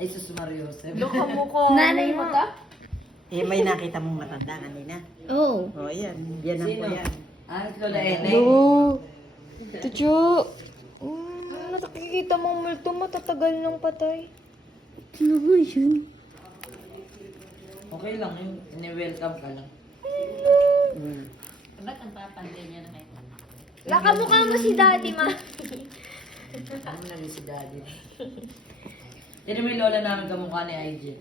Ay, sus Mariosep. Kamukha. Nanay mo to? Eh, may nakita mong matanda kanina. Oo. O, yan. Yan ang Sino? po yan. Ah, Lola Ene. Hello. Tucho. Nakikita mong multo mo, tatagal ng patay. Ano ba yun? Okay lang yun. Ini-welcome ka lang. Mm. Ba't ang papanday niya na kayo? Kamukha mo si daddy, ma. Ano na si Daddy? Yan yung may lola namin kamukha ni IJ.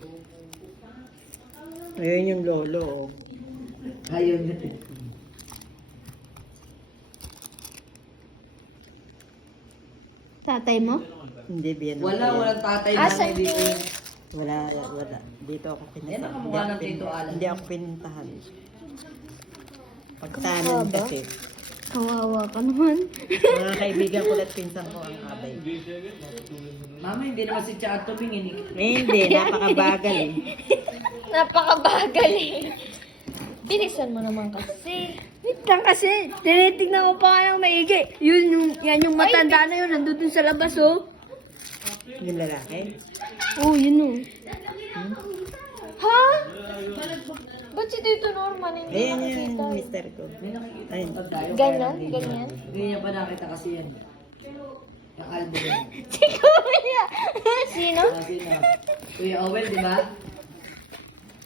Ayun yung lolo. Oh. Ayun. Tatay mo? Hindi, biyan. Walang tatay Asan nanay dito. Wala. Dito ako pinuntahan. Yan ang kamukha ng Tito Alan. Hindi ako pinuntahan. Pagtanan kasi. Kawawa ka naman. Mga kaibigan ko at pinsan ko ang abay. Mama, hindi naman si Cha tumingin eh. Hindi, napakabagal eh. Napakabagal eh. Bilisan mo naman kasi. Wait lang kasi, tinitignan ko pa nga ng maigi. Yan yung matanda na yun, nandun sa labas oh. Yung lalaki. Oh, yun oh. Ha? Ba't si Tito Norman hindi Ayan nakikita? yung mister ko. May nakikita Ayun. ko pag tayo. Ganyan? Ganyan? Hindi niya pa nakita kasi yan. Yung album yan. Si Kuya! Sino? Ah, sino? Kuya Owel, di ba?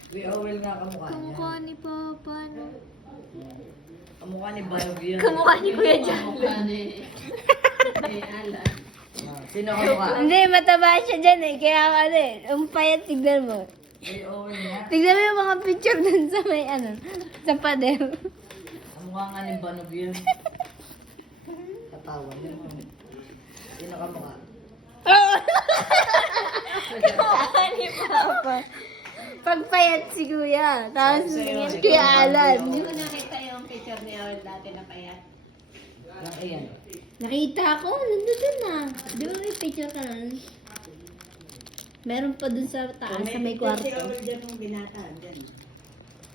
Kuya Owel nga kamukha niya. Kamukha ni Papa, no? Kamukha ni Bayog yun. Kamukha ni Kuya John. Ah, sino kamukha? Hindi, mataba siya dyan eh. Kaya ano eh, ang payat, tignan mo. Kuya Owel nga. Tignan mo yung mga picture dun sa may ano, sa pader. Kamukha nga ni Banog yun. Katawa niya. Sino kamukha? Kamukha ni Papa. Pagpayat si kuya. Tapos Sa'yo, si Kuya Alan. ko nakita yung picture ni Awel dati na payat. Lang ayan. Nakita ko, nandun dun na. Di ba may picture ka nun? Meron pa dun sa taas, sa may kwarto. Si Awel dyan yung binata. Dyan.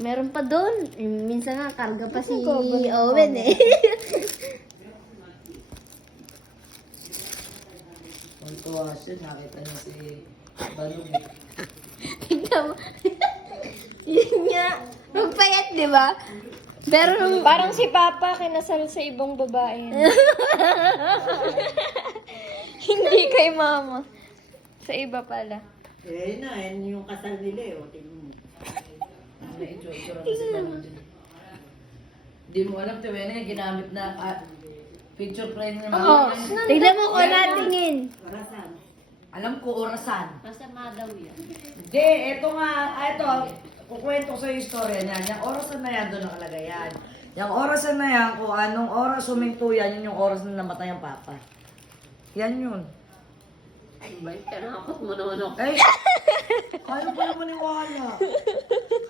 Meron pa dun. Minsan nga, karga pa si Cover. Owen eh. Ang tuwa siya, nakita niya si Banog. Tignan mo. Yun nga. Magpayat, di ba? Pero nung Parang si Papa kinasal sa ibang babae. Hindi kay Mama. Sa iba pala. Eh, na, yan yung kasal nila eh. O, tingnan mo. May itsura na si Banog dyan. Hindi mo alam, Tiwene, ginamit na picture frame ni Oo. Mama. Tignan mo ko natingin. Orasan. Alam ko, orasan. Masama daw yan. Hindi, eto nga, ito, kukwento ko sa istorya niya. Yung orasan na yan, doon nakalagay yan. Yung orasan na yan, kung anong oras huminto yan, yun yung oras na namatay ang papa. Yan yun. Ay, kanakot mo naman ako. Ay, kaya pala maniwala.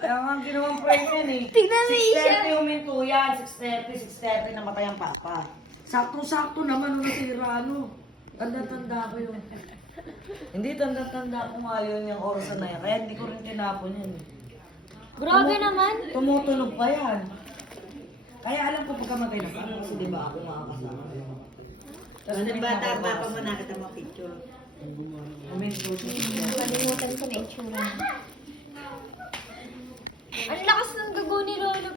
Kaya nga ang ginawang frame yan eh. Tignan mo, Isha. 6:30 huminto yan, 6:30 namatay ang papa. Saktong-sakto naman nung nasira, ano. Tanda-tanda ko yun. Hindi, tanda-tanda ko nga yun yung oras na yan. Kaya hindi ko rin tinapon yan. Grabe naman. Tumutunog pa yan. Kaya alam ko pagkamatay na parang kasi di ba ako makakasama. Tapos Ano bata pa mo nakita mo picture? Huminto siya. Kalimutan ko na itsura. Ang lakas ng dugo ni Lolo.